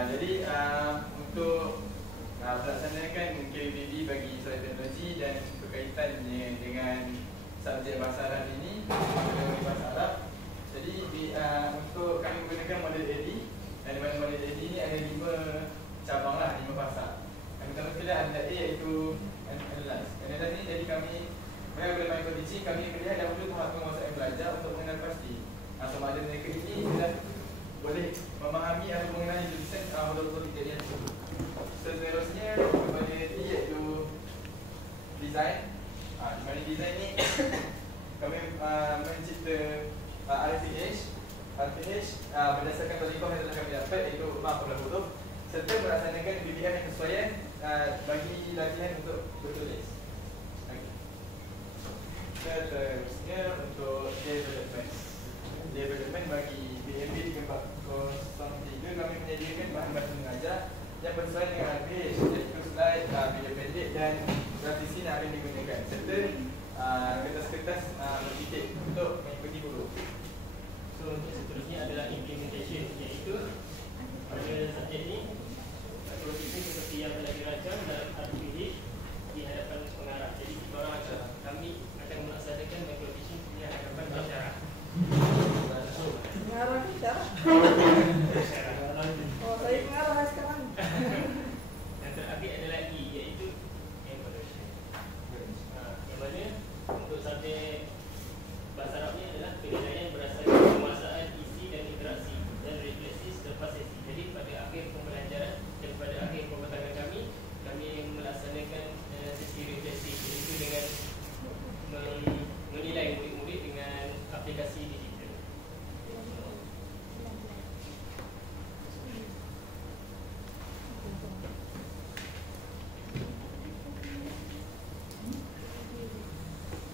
Jadi untuk melaksanakan KBBB bagi suatu teknologi dan berkaitannya dengan subjek bahasa Arab ini, teknologi bahasa Arab. Jadi untuk kami menggunakan model AD, dan di mana model AD ini ada 5 cabang lah, 5 fasa. Yang pertama sekali adalah A, iaitu analyze. Analyze ni jadi kami bila main teaching, kami melihat dahulu tahap penguasaan belajar untuk mengenal pasti sama ada mereka ini sudah boleh memahami atau mengenali tulisan huruf-huruf kriteria tersebut. Seterusnya kepada D, iaitu design. Di mana design ni kami mencipta RTH berdasarkan tarikh yang telah kami dapat, iaitu 40 huruf, serta melaksanakan pilihan yang kesesuaian bagi latihan untuk bertulis. Seterusnya untuk development bagi BMB 3403, kami menyediakan bahan bantu mengajar yang bersesuaian dengan RTH, iaitu slide, video pendek dan grafisi yang akan digunakan, serta kertas-kertas bertitik untuk mengikuti huruf. So untuk seterusnya adalah implementation, iaitu pada subjek ini aktiviti seperti yang telah dirancang dalam RTH di hadapan pengarah. Jadi kami akan melaksanakan microvision di hadapan pensyarah. Pengarah pensyarah? Oh, saya pengarah sekarang. Yang terakhir adalah E, iaitu evaluation. Yang mana untuk subjek bahasa Arab ni adalah penilaian berdasarkan penguasaan isi dan interaksi dan refleksi selepas sesi. Jadi pada akhir pembelajaran dan pada akhir pembentangan kami melaksanakan sesi refleksi, iaitu dengan menilai murid-murid dengan aplikasi digital.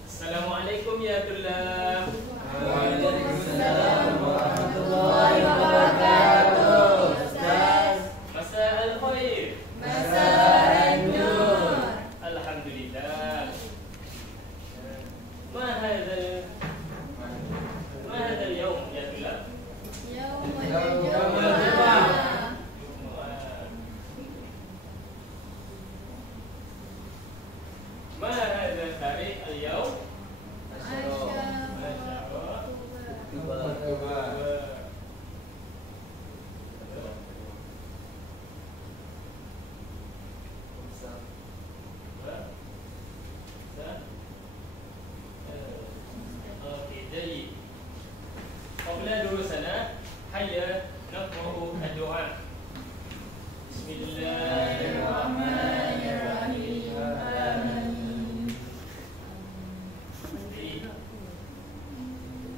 Assalamualaikum ya tulab. Waalaikumsalam warahmatullahi wabarakatuh. Ustaz. Masa al-khair. Masa an-nur. Alhamdulillah. Ma hadha al-yawm ya tulab? Yaumul Jumu'ah. Ma hadha tarikh al-yawm? قبل دروسنا هيا نقرأ الدعاء. بسم الله الرحمن الرحيم. آمين.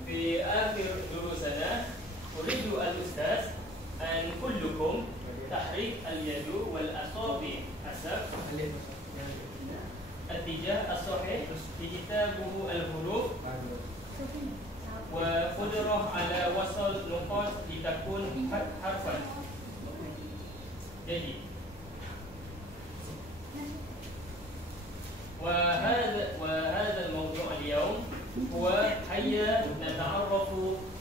في آخر دروسنا أريد الأستاذ أن كلكم تحرك اليد والأصابع حسب الاتجاه الصحيح في كتابه الحروف وقدرة على وصل نقاط لتكون حرفا. جيد. وهذا الموضوع اليوم هو هيا نتعرف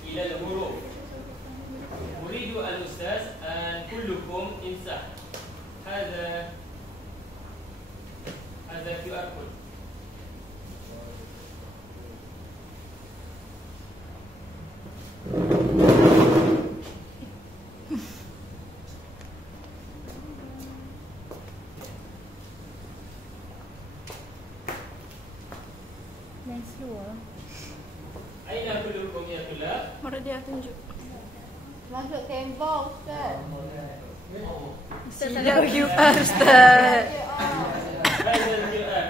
إلى الحروف. أريد الأستاذ أن كلكم امسح هذا QR code. Main slow. Aina كلكم يا طلاب؟ Mari dia tunjuk. Masuk Canva, Ustaz. Ustaz ada QR, Ustaz. هذا القرآن.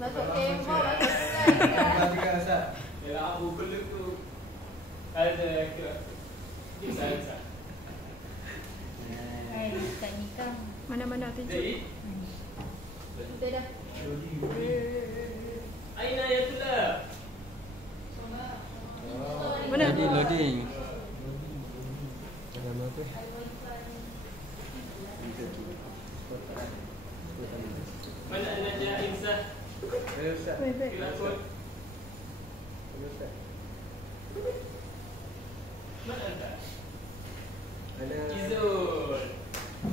Masuk Canva, masuk Ustaz. يلعبوا كلكم هذا القرآن. bisa. Tak nikah. Mana-mana tunjuk. جيد. Kita dah. Aina ya tulab? Mana? Loading. Mana An-Najah Insah? Ustaz. QR code. Mana anda? Izul.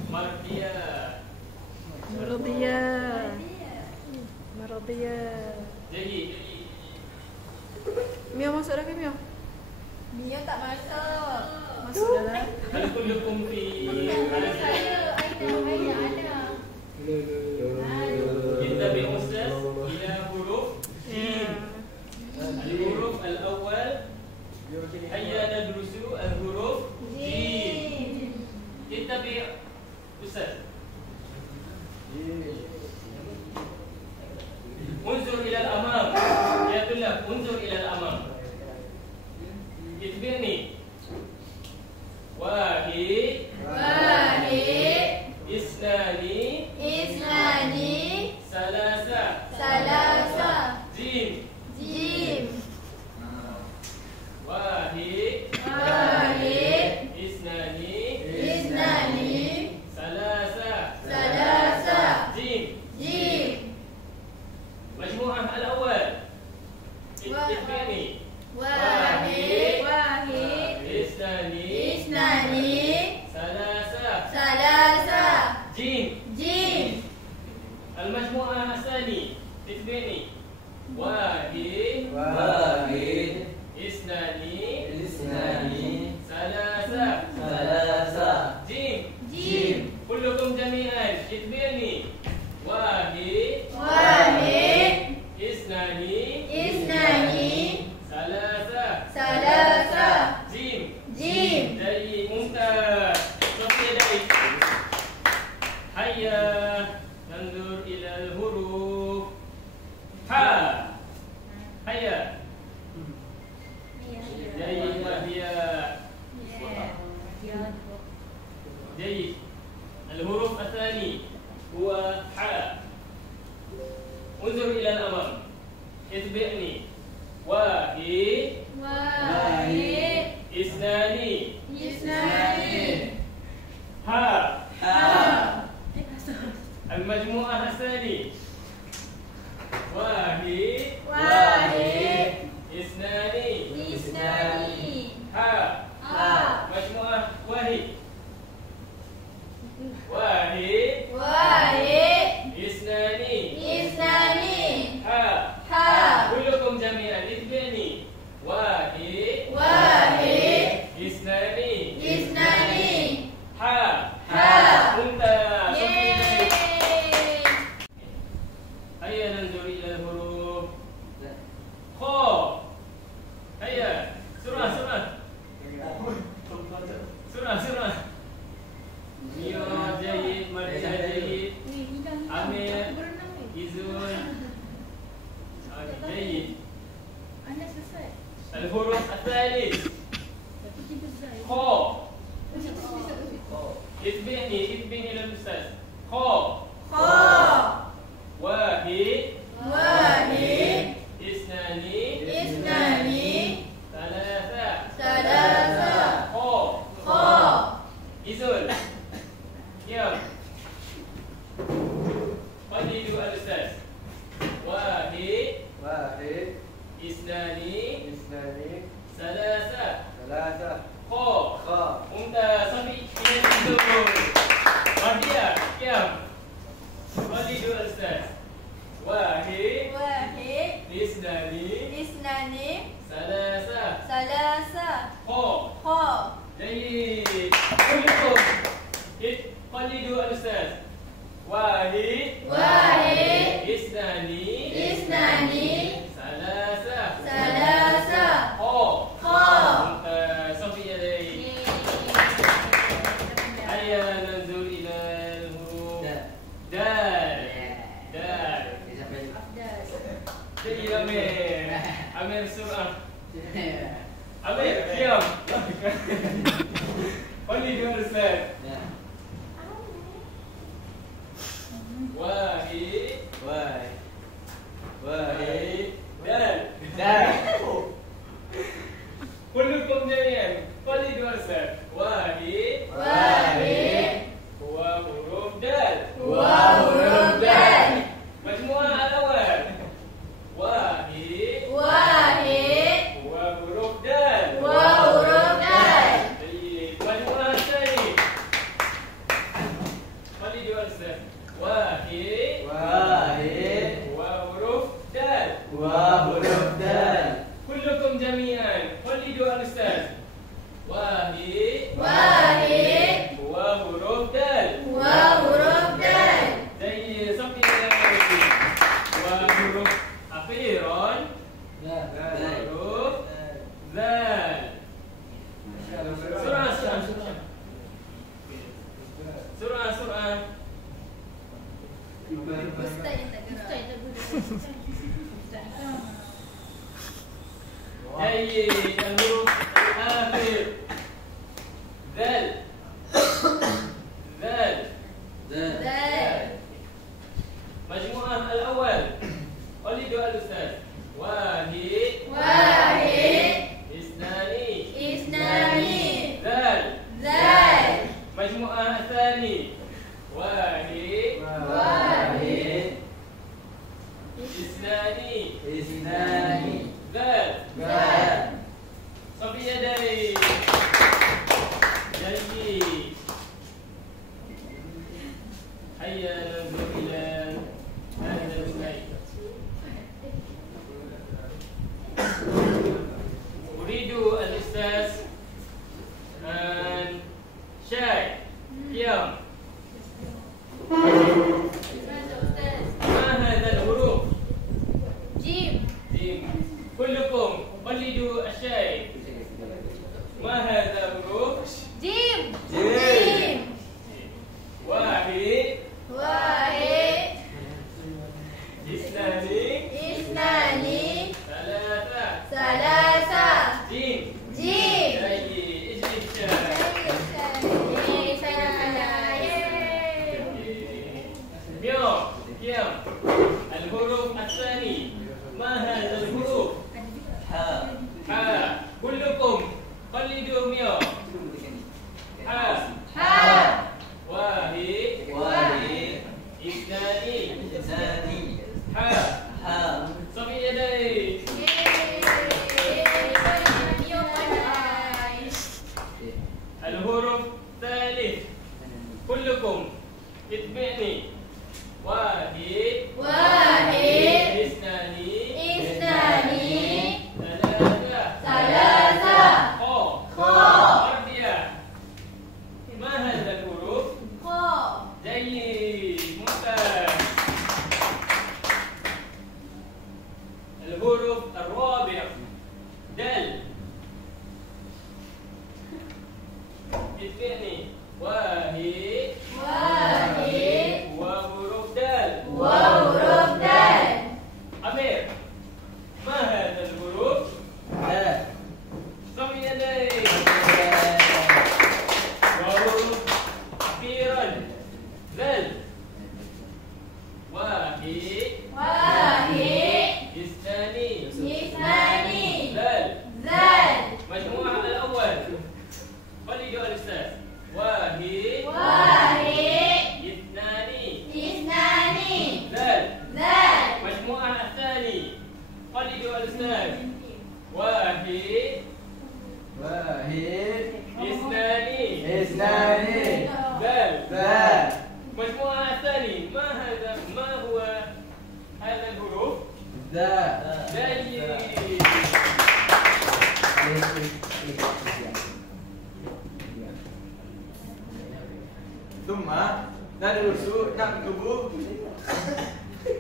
Mardia. Maradiyah. Maradiyah. Jadi. Mio masuk dah ke Mio? Mio tak masuk. Masuk dah lah. Al-kullukum fi. Saya ada. Kita berusas ila huruf jim. Al-huruf al-awwal hayya nadrusu al-huruf jim. Kita berusas. Unzur ila al-amam. Ya tulab, unzur ila al-amam. Itbirni. Wahid. Isnani. Salasa. Jim. Wahid. Isnani. Salasa. Jim. Majmu'ah al-awwal. Itbirni. Wahid. Isnani. Salasa. Jim. Al-majmu'ah as-sani. Itbirni. Wahid. Isnani. Salasa. Jim. Kullukum jami'an. Itbirni. Wahid. Isnani. Salasa. Jim. Jadi mumtaz. Okey dari. Hayya nanzur ila al-huruf. Ha. Hayya. Jadi wahia. Jadi al-huruf athani huwa ha. Unzur ila al-amam. Itbi'ni. Wahid. Isnani. Ha. Al-majmu'ah as-sani. Wahid. Isnani. Ha. Majmu'ah wahid. Isnani. Ha. Kullukum jami'an. Itbi'ni. Wahid. Isnani. Ha. Mumtaz. Hayya nanzur ila al-huruf. Kha. Hayya. Surah. Mio jayid, Marja jayid. Amir, Izul. Jayid. Anda selesai. Al-huruf at-thalith. Kha. Itbi'ni lil ustaz. Kha. Wahid. Isnani. Salasa. Kha. Izul. Diam. Qalidu al-ustaz. Wahid. Isnani. Salasa. Kha. Mumtaz. Sampai ini dulu. Wahia. Diam. Qalidu al-ustaz. Wahid. Isnani. Salasa. Kha. Jayid. Kullukum. Qalidu al-ustaz. Wahid. Isnani. Salasa. Kha. Sampai yadai. Hayya nanzur ila al-huruf. Dal. Jadi Amir surah. Amir, diam. Only you understand. Wahid. Dal. Kullukum jami'an. Only you understand. Wahid. Huwa huruf dal. Majmu'ah al-awwal. Wahid. Huwa huruf dal. Wahid. Wahid. Wa huruf dal. Wa huruf dal. Kullukum jami'an. Qalidu al-ustaz. Wahid. Wahid. Wa huruf dal. Wa huruf dal. Jadi sampai lagi. Wa huruf akhiran. Huruf zal. Surah. Ustaz yang tak gerak. Ustaz yang tak gerak. جيد الحروف الآخر ذل Zal. مجموعة الأول قلدوا الأستاذ واحد اثنان Isnani. ذل Zal. مجموعة الثاني واحد اثنان Isnani. ذل Zal. صفي يديك جيد هيا ننظر إلى هذا البيت أريد الأستاذ شاي قيام Ustaz. ما هذا الحروف Jim. جيم كلكم قلدوا الشاي ما هذا الحروف Jim. Jim. واحد Wahid. اثنان Isnani. ثلاثة Salasa. جيم Jim. جيد اجري الشاي ميو قيام الحروف الثاني ما هذا الحروف Ha. كلكم قلدوا ميو واحد اثنان Isnani. Ha. صفي يديك الحروف الثالث كلكم اتبعني واحد اثنان ثلاثة أربعة ما هذا الحروف؟ جيد ممتاز الحروف الرابع دل اتبعني واحد وحروف دال أمير ما هذا الحروف؟ Ha. صفي يديك وحروف أخيرا ذل واحد اثنان ذل مجموعة الأول قلدوا الأستاذ واحد اثنان ذل مجموعة الثاني قلدوا الأستاذ واحد Wahid. اثنان Isnani. ذل Zal. مجموعة الثاني ما هو هذا الحروف؟ Za. جيد ثم ندرس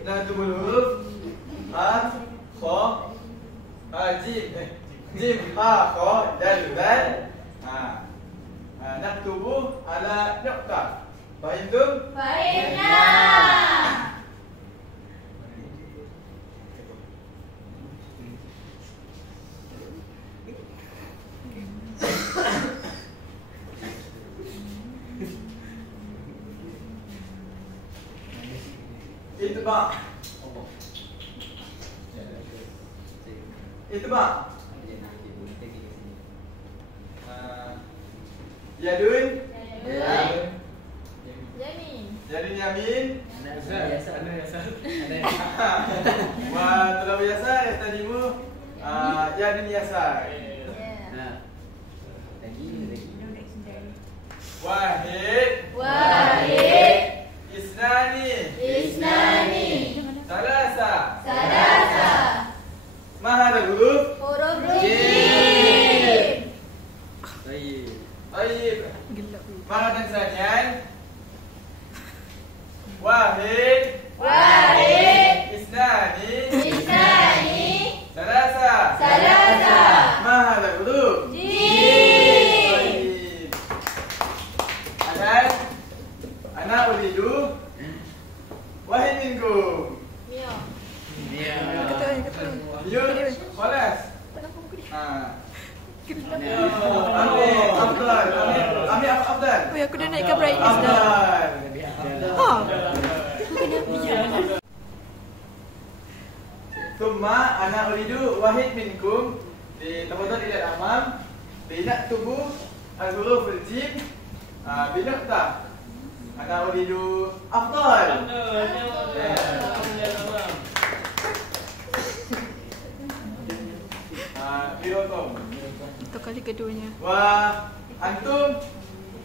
نكتب الحروف ها خا جيم جيم ها خا دال ذال نكتب على نقطة فهمتم؟ اتبع اتبع يدون يدون يمين وطلب يسار يستلم يد يسار واحد اثنان minkum. Mio. Kata ni, kata ni. Yun, malas. Tak nampak muka dia. Ambil Afdal. Ambil Afdal. Oh, aku dah naikkan brightness dah. Afdal. Thumma ana uridu wahid minkum ditafadhal ila al-amam binaktubu al-huruf al-jim binaqtah. Ana uridu Afdal. Birokom. Untuk kali keduanya. Wa antum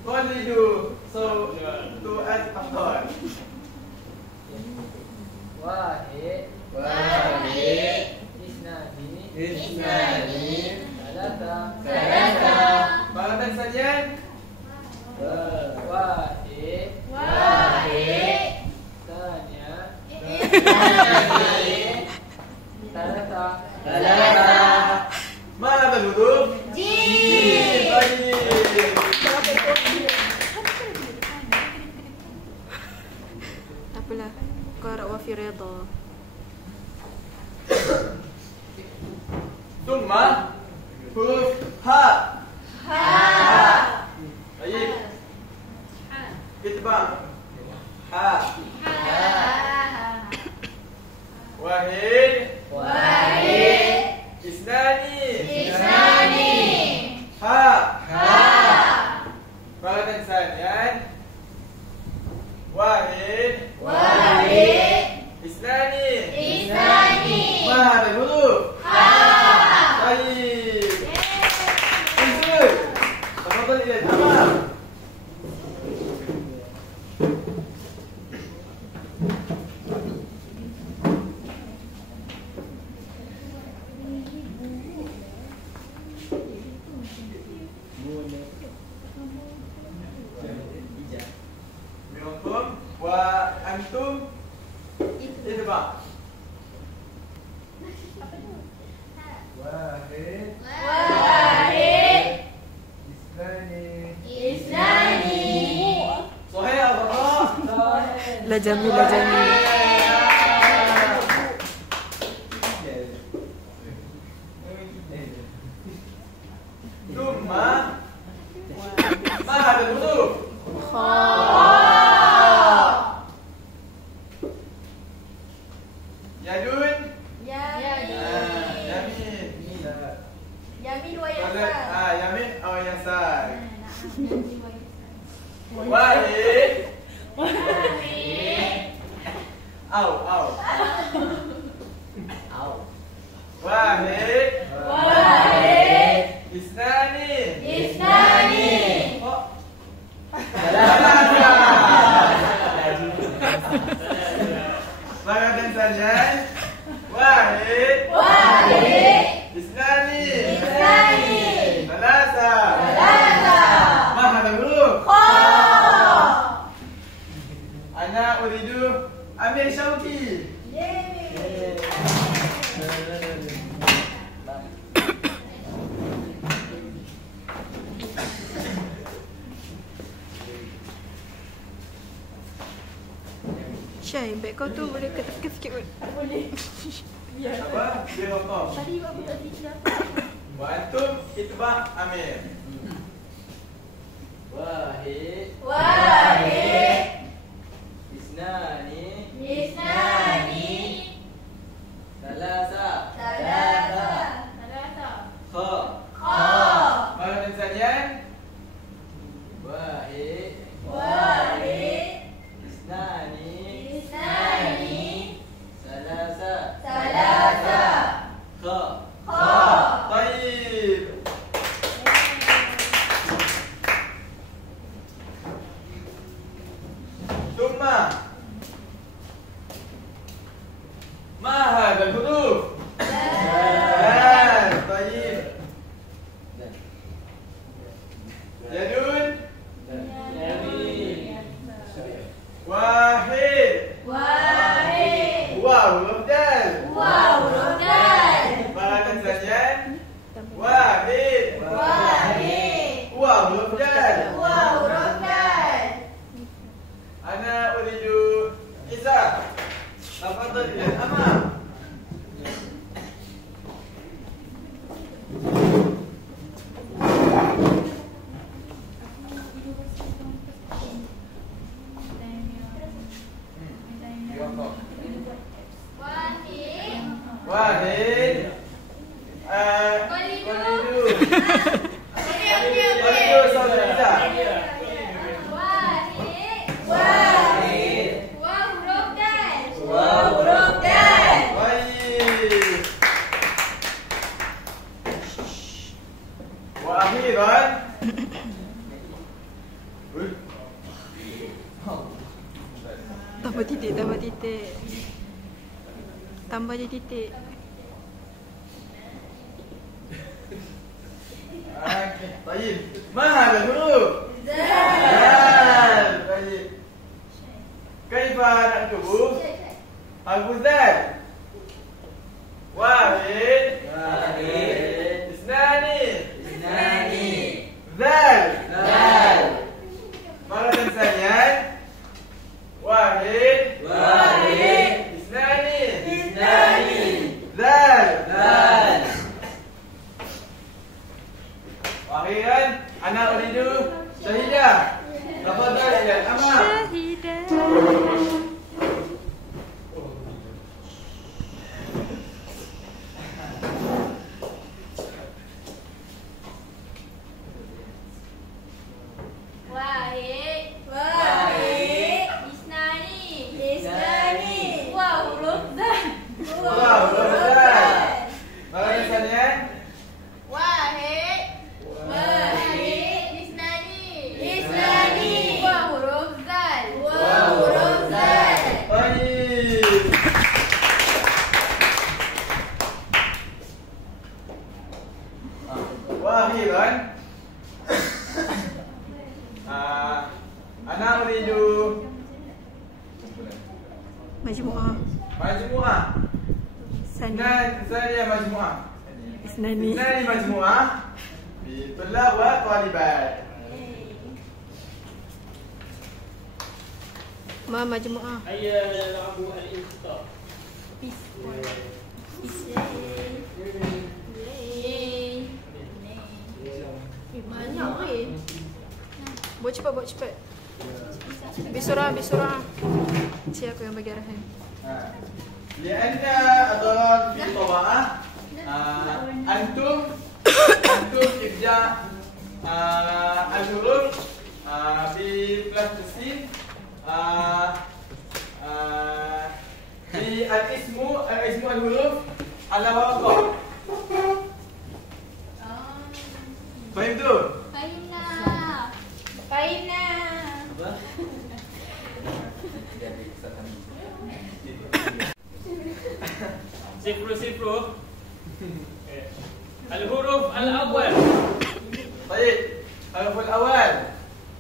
qalidu. So to add Afdal. Wahid, isnani, salasa. Balasan sajian. Wahid, salasa. Mana huruf? Jim. Baik. Tak apalah. Kau harap wafi redha. Thumma huruf ha. Baik. Itba. Ha. Wahid. Isnani. Ha. Balasan sajian. Wahid. Isnani. Mana huruf? Baik. Usul. Tafadhal ila al-amam. Birokum wa antum itba. Wahid. Sahih atau tak? La jamil, la jamil. Thumma ma hada huruf? Yadun. Yamin. Yamin atau yasar? Wahid. Au. Wahid. Isnani. Oh. Balasan sajian. Wahid. Isnani. Salasa. Ma hada huruf? Ana uridu Amir Syauqi. Syai, beg kau tu boleh ketek sikit pun. Apa? Birokom. Tadi aku tak fikir apa. Wa antum itba Amir. Wahid, isnani, salasa. Kha. Balasan sajian. Wahid, isnani, salasa. Kha. Baik. Thumma ma hada huruf? Baik. Yadun. Wahid. Wow, huruf dal. Balasan sajian. Wahid. Wow, huruf dal. Ana uridu Izzah. Wahid. Walidu. Walidu sama Liza. Wahid. Wah huruf dal. Baik. Wa akhiran. Tambah titik, tambah titik. Tambah je titik. Okey, baik. Mana huruf? Zal. Baik. Kaifa naktubu? Al-Buzal. Wahid. Isnani. Zal. Maratan saniyan. Wahid. Isnani. Zal. Akhiran, ana uridu syahidah. Tafadhal ya Amma. Syahidah. Wahid. Isnani. Wah huruf dal. Maratan saniyan. Wahid. Isnani. Wah huruf dal. Baik. Akhiran, ana uridu Majmu'ah. majmu'ah. Sani. Saya majmu'ah. Isnani. Isnani majmu'ah bi tulab wa talibat. Ma majmu'ah. Ayah nal'abu al-inqita. Banyak weh. Buat cepat, buat cepat. Bisurah. Cik aku yang bagi arahan. لأن الضرر في الطباعة أنتم إبداع الحروف ببلاستيسين بالاسم الحروف على ورقة. فهمتوا؟ Fahimna. Sifru. Al-huruf al-awwal. طيب الحرف الأول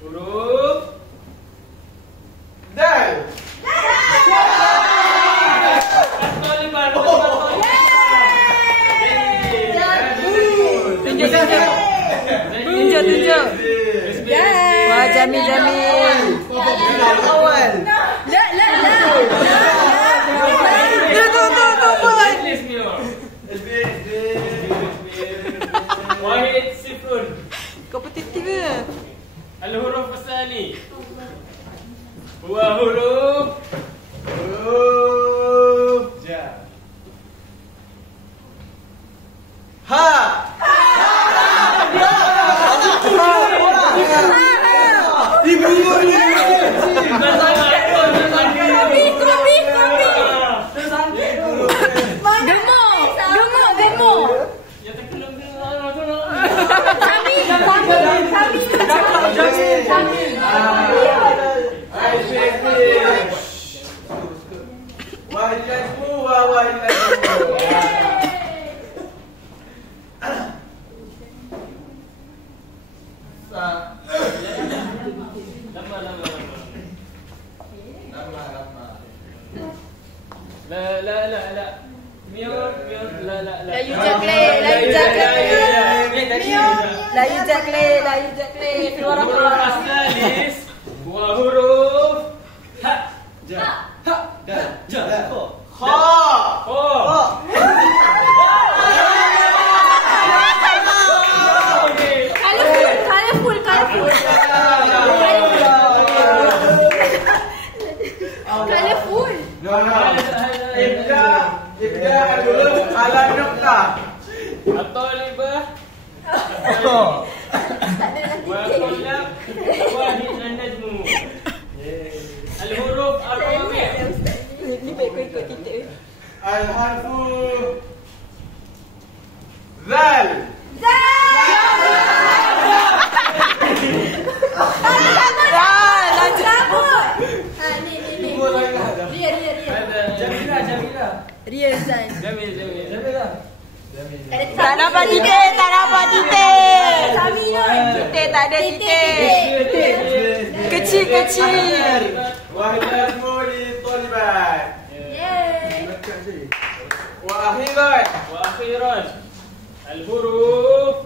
Huruf دال. Taliban. Tunjuk. Wah, Jamil. الأول Wahid sifrun. Kompetitif ke? Al-huruf as-sani. Huwa huruf ja. Ha. Gemuk. yang terkelum La. Miur. La. La yujakle. Keluar apa? Asalis. Wa huruf ha. Kha. Oh. Colorful. No. Ibda huruf ala nuqtah. At-talibah. Wa qulab wahid an-najmu. Al-huruf ar-rabi'. Ni baik kau ikut kita. Al-harfu Zal. Ria Zan. Jamil. Tak dapat titik, tak dapat titik. Titik tak ada titik. Kecil. Wahidmu li talibat. Wa akhiran al-huruf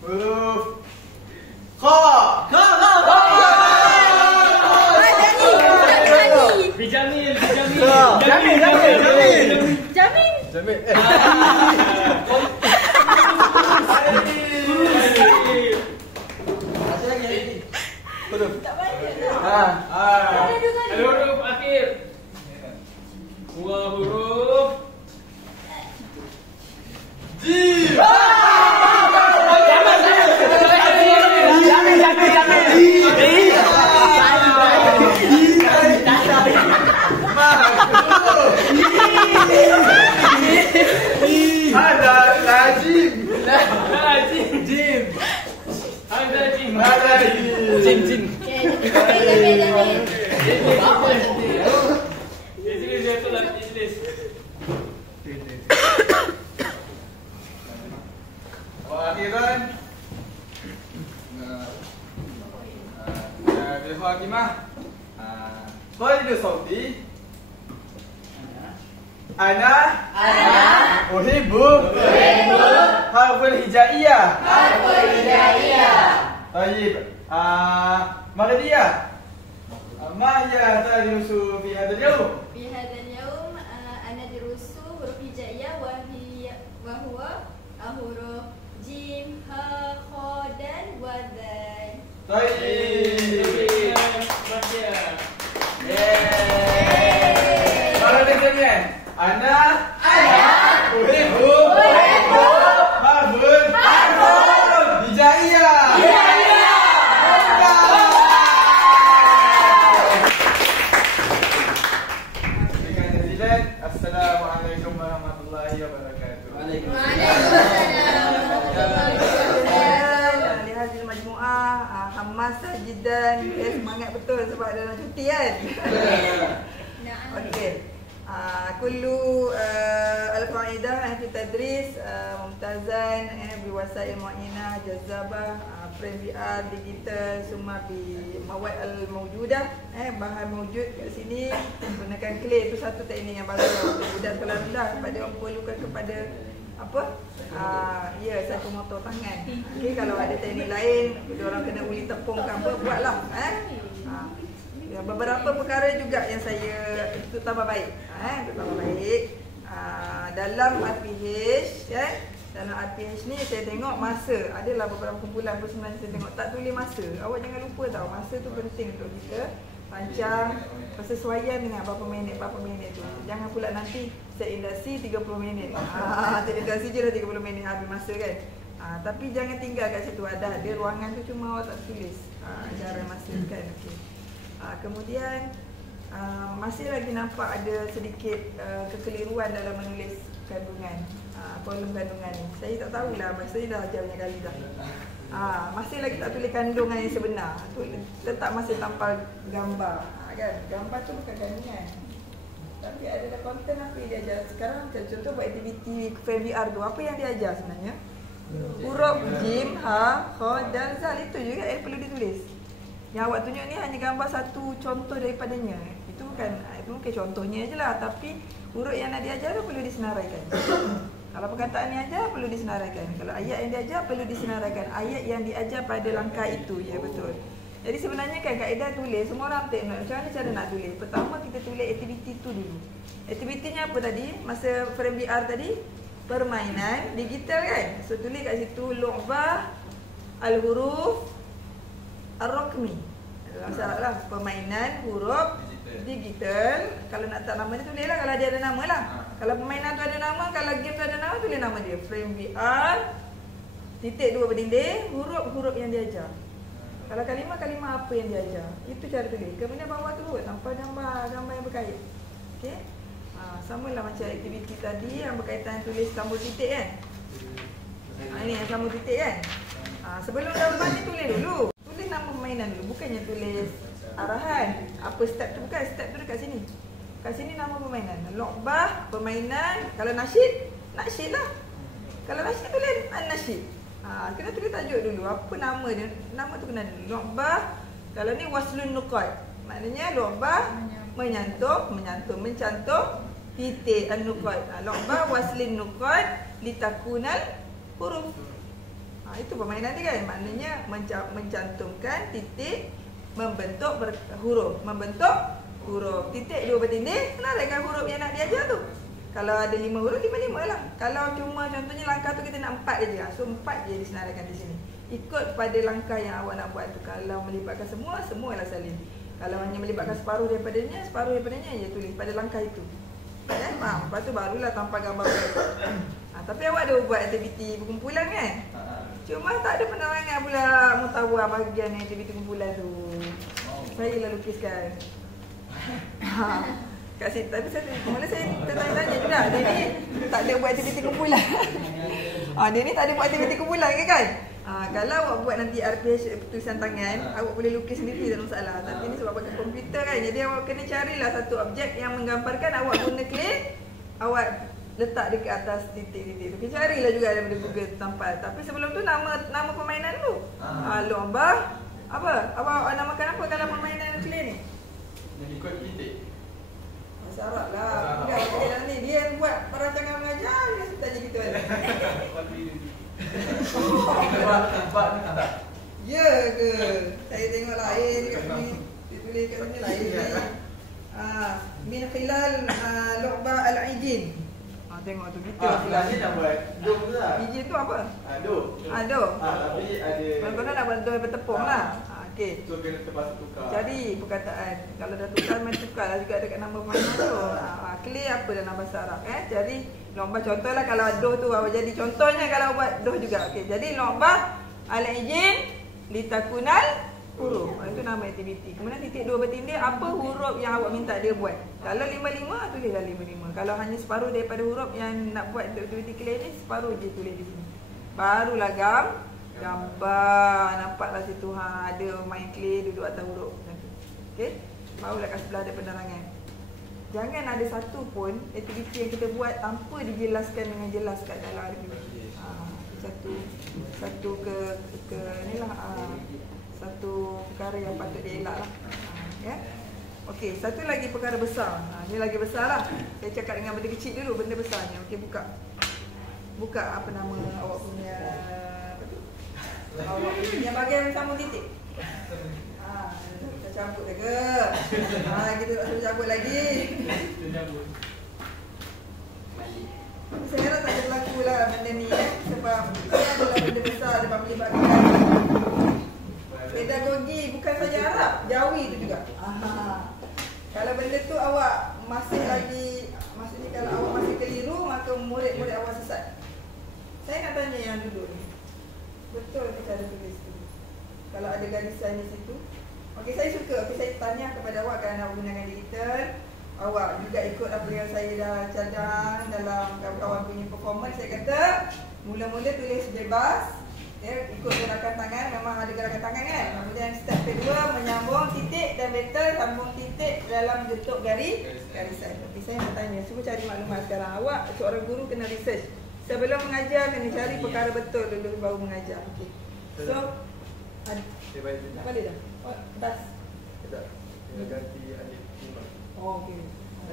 huruf Kha. Bijamil. Jamin. Al-huruf akhir. Wa huruf Jim. Ada Najim. Jim. Akhiran Bilhakimah Qaidu sauti Ana Uhibbu Harful hijaiyah Tayyib Maghdiyah Ma hiya tadrusu fi hadal yawm? في هذا اليوم أنا أدرس حروف هجائية وهو حروف جيم ها خا دال وذال. Tayyib. Masya. Para jami'an. Ana Uhibbu Harful hijaiyah. Assalamualaikum warahmatullahi wabarakatuh. Hasil majmuah hamas jidan semangat betul sebab ada nak cuti kan. Okey. Kullu al-qaidah fi tadris mumtazan bi wasail mu'inah jazabah frame VR digital semua bi mawad al-mawjudah bahan mawjud kat sini gunakan clay tu satu teknik yang bagus dan sekolah rendah kepada orang perlukan kepada apa satu motor tangan. Okey, kalau ada teknik lain orang kena uli tepung ke apa buatlah beberapa perkara juga yang saya itu tambah baik dalam RPH dalam RPH ni saya tengok masa adalah beberapa kumpulan sebenarnya saya tengok tak tulis masa. Awak jangan lupa tau, masa tu penting untuk kita rancang persesuaian dengan berapa minit tu. Jangan pula nanti set industri 30 minit. Set industri je dah 30 minit habis masa kan. Tapi jangan tinggal kat situ, ada ruangan tu cuma awak tak tulis cara masa kan. Okey. Kemudian masih lagi nampak ada sedikit kekeliruan dalam menulis kandungan, kolom kandungan ni. Saya tak tahulah, saya dah ajar banyak kali dah. Masih lagi tak tulis kandungan yang sebenar. Letak masih tanpa gambar. Kan? Gambar tu bukan kandungan. Tapi ada konten apa yang dia ajar. Sekarang contoh buat aktiviti frame VR tu, apa yang dia ajar sebenarnya? Huruf jim, ha, kha, dal, zal, itu juga yang perlu ditulis. Yang awak tunjuk ni hanya gambar satu contoh daripadanya. Itu mungkin contohnya je lah. Tapi huruf yang nak diajar tu perlu disenaraikan. Kalau perkataan yang ajar perlu disenaraikan. Kalau ayat yang diajar perlu disenaraikan. Ayat yang diajar pada langkah itu. Ya betul. Jadi sebenarnya kan kaedah tulis, semua orang take note. Macam mana cara nak tulis? Pertama kita tulis aktiviti tu dulu. Aktivitinya apa tadi? Masa frame VR tadi, permainan digital kan? So tulis kat situ lu'bah al-huruf ar-raqmi. Dalam syarat lah, permainan huruf Digital. Kalau nak tak nama dia tulis lah, kalau dia ada nama lah. Kalau permainan tu ada nama, kalau game tu ada nama, tulis nama dia. Frame VR, titik 2 berdinding, huruf-huruf yang diajar. Kalau kalimah apa yang diajar. Itu cara tulis. Kemudian bawah tu tanpa gambar yang berkait. Okey. Samalah macam aktiviti tadi yang berkaitan tulis sambung titik kan. Ini yang sambung titik kan. Sebelum gambar ni tulis dulu. Tulis nama permainan dulu, bukannya tulis arahan. Apa step tu, bukan, step tu dekat sini. Kat sini nama permainan. Lokbah, permainan. Kalau nasyid, nasyid lah. Kalau nasyid tulis nasyid. Kena tulis tajuk dulu. Apa nama dia? Nama tu kena dulu. Lokbah. Kalau ni waslun nuqat. Maknanya lokbah menyantum, mencantum titik an-nuqat. Lokbah waslin nuqat litakunal huruf. Itu permainan dia kan. Maknanya mencantumkan titik, membentuk huruf. Membentuk huruf. Titik 2 berdinding, kenal dengan huruf yang nak diajar tu. Kalau ada 5 huruf, 5 lah. Kalau cuma contohnya langkah tu kita nak 4 je. So 4 je disenaraikan di sini. Ikut pada langkah yang awak nak buat tu. Kalau melibatkan semua, semualah salin. Kalau hanya melibatkan separuh daripadanya, ya tulis pada langkah itu. Kan? Lepas tu barulah tanpa gambar. Tapi awak ada buat aktiviti berkumpulan kan? Cuma tak ada penerangan pula mutawar bahagian aktiviti kumpulan tu. Saya lah lukiskan. Kat sini, tapi mula saya tertanya-tanya juga. Dia ni tak ada buat aktiviti kumpulan. Dia ni tak ada buat aktiviti kumpulan ke kan? Kalau awak buat nanti RPH tulisan tangan, awak boleh lukis sendiri, tak ada masalah. Tapi ni sebab pakai komputer kan, jadi awak kena carilah satu objek yang menggambarkan. Awak guna klik, awak letak dekat atas titik-titik tu. Carilah juga daripada Google tampal. Tapi sebelum tu nama permainan tu. Lomba apa? Awak namakan apa kalau permainan klik ni? Yang ikut titik. Syarat lah. Bukan macam ni. Dia yang buat perancangan mengajar, dia tanya gitu kan. Ya ke? Saya tengok lain kat sini. Dia tulis kat sini lain ni. Min khilal lu'ba al-ijin. Tengok tu kita Ni nak buat dom tu lah. ijin tu apa? Dom. Dom. Tapi ada Mana-mana nak buat dom bertepung lah. Okey. So kena terpaksa tukar. Jadi perkataan, kalau dah tukar main tukar lah juga dekat nama permainan tu. Clear apa dalam bahasa Arab Jadi lomba contohlah kalau doh tu awak jadi contohnya kalau buat doh juga. Okey. Jadi lomba al-ijin litakunal huruf. Itu nama aktiviti. Kemudian titik 2 bertindih, apa huruf yang awak minta dia buat. Kalau 5-5 tulislah 5-5. Kalau hanya separuh daripada huruf yang nak buat untuk aktiviti clear ni, separuh je tulis di sini. Barulah gambar, nampaklah situ ada main clay duduk atas huruf. Okey. Barulah kat sebelah ada penerangan. Jangan ada satu pun aktiviti yang kita buat tanpa dijelaskan dengan jelas kat dalam aktiviti. Satu ke inilah satu perkara yang patut dielak lah. Ya. Okey, satu lagi perkara besar. Ni lagi besar lah. Saya cakap dengan benda kecil dulu, benda besarnya. Okey, buka apa nama awak punya yang bagian sambung titik. Kita cabut dah ke? Kita tak suruh cabut lagi. Saya harap tak ada berlaku lah benda ni sebab ini adalah benda besar sebab melibatkan pedagogi bukan saja Arab, Jawi tu juga. Kalau benda tu awak masih lagi, maksudnya kalau awak masih keliru, maka murid-murid awak sesat. Saya nak tanya yang duduk ni, betul ke cara tulis tu? Kalau ada garisan di situ. Okey, saya suka. Okey, saya tanya kepada awak kerana awak gunakan digital. Awak juga ikut apa yang saya dah cadang dalam kawan-kawan punya performance. Saya kata, mula-mula tulis bebas. Ya, ikut gerakan tangan, memang ada gerakan tangan kan. Kemudian step kedua, menyambung titik dan betul sambung titik dalam bentuk garisan. Okey, saya nak tanya, cuba cari maklumat sekarang. Awak seorang guru kena research. Sebelum mengajar kena cari perkara betul dulu baru mengajar. Okey. So, balik dah. Oh, das. Tak. Dia ganti alif 5. Oh, okey.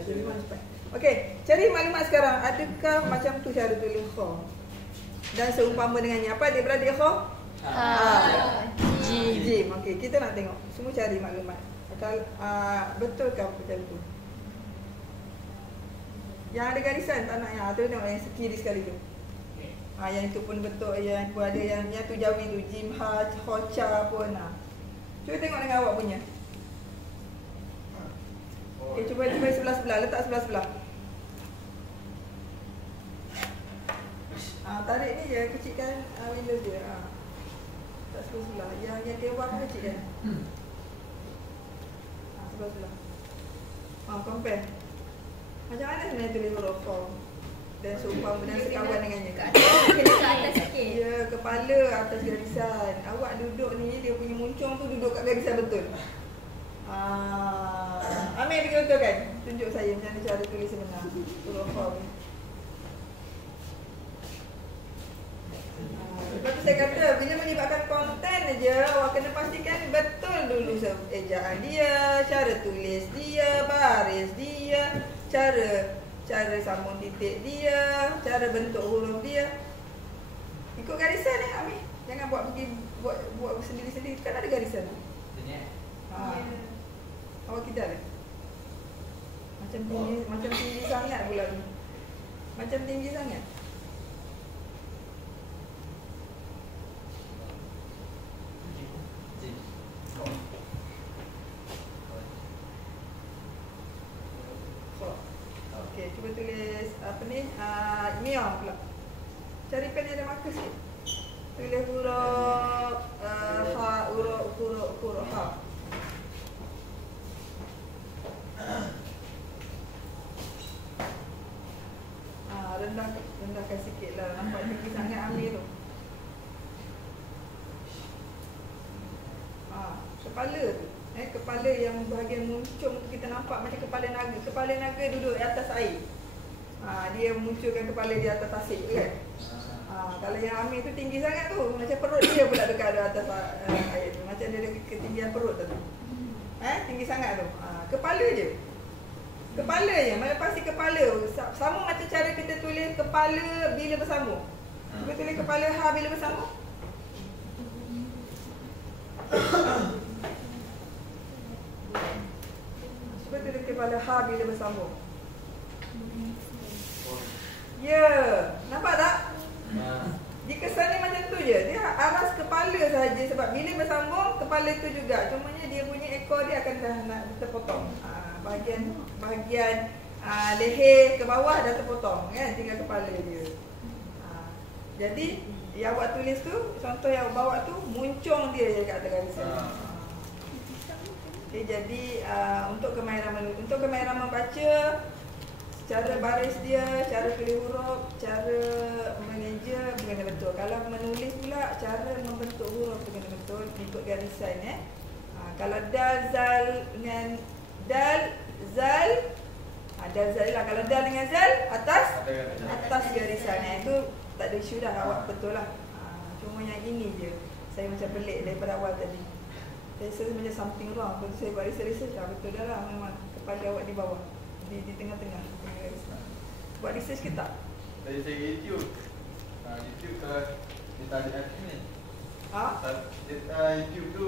Ada 5 cepat. Okey, cari maklumat sekarang. Adakah macam tu cara tulis kha? Dan seumpama dengannya apa adik-beradik kha? Jim. Okey, kita nak tengok. Semua cari maklumat. Betulkah macam tu? Yang ada garisan tak nak yang tu tengok yang kiri sekali tu. Yang itu pun betul, yang pun ada yang tu Jawi tu, Jim, Ha, Cha pun. Cuba tengok dengan awak punya. Okey, cuba sebelah-sebelah, letak sebelah-sebelah. Tarik ni je, kecilkan windows dia. Tak sebelah-sebelah. Yang kewang pun kecilkan. Sebelah-sebelah. Compare. Macam mana sebenarnya tulis huruf Kha dan seumpama dan sekawan dengannya? Kena ke atas sikit. Ya, kepala atas garisan. Awak duduk ni, dia punya muncung tu duduk kat garisan betul. Amir pergi betul kan? Tunjuk saya macam mana cara tulis sebenar huruf Kha ni. Lepas tu saya kata, bila melibatkan konten aja, awak kena pastikan betul dulu ejaan dia, cara tulis dia, baris dia, cara sambung titik dia, cara bentuk huruf dia. Ikut garisan ni, Amir. Jangan buat sendiri-sendiri. Kan ada garisan tu. Awak kidal lah. Macam tinggi sangat pula tu. Macam tinggi sangat. Okey, cuba tulis apa ni? Mia pula. Cari pen yang ada marker sikit. Tulis huruf ha, huruf ha. Rendahkan sikit lah. Nampak tinggi sangat Amir tu. Kepala tu. Kepala yang bahagian muncung tu kita nampak macam kepala naga. Kepala naga duduk di atas air. Dia munculkan kepala di atas tasik kan. Kalau yang Amir tu tinggi sangat tu, macam perut dia pula dekat atas air tu. Macam dia ada ketinggian perut tu. Tinggi sangat tu. Kepala je. Kepala je. Mana pasti kepala. Sama macam cara kita tulis kepala bila bersambung. Cuba tulis kepala ha bila bersambung. Cuba tulis kepala ha bila bersambung. Ya, nampak tak? Dia kesan ni macam tu je. Dia aras kepala saja sebab bila bersambung kepala tu juga. Cumanya dia punya ekor dia akan dah nak terpotong. Bahagian leher ke bawah dah terpotong kan, tinggal kepala dia. Jadi yang awak tulis tu, contoh yang awak bawa tu muncung dia je kat atas garisan. Okay, jadi untuk kemahiran membaca, cara baris dia, cara tulis huruf, cara mengeja kena betul. Kalau menulis pula, cara membentuk huruf kena betul ikut garisan. Kalau dal, zal dengan dal, zal, dal, zal lah. Kalau dal dengan zal, atas garisan. Itu tak ada isu dah, awak betul lah. Cuma yang ini je saya macam pelik daripada awal tadi. Saya rasa macam something wrong. Lepas saya buat research, betul dah lah memang kepala awak di bawah, di tengah-tengah. Buat research ke tak? Dari saya YouTube. YouTube kalau dia tak ada ni. YouTube tu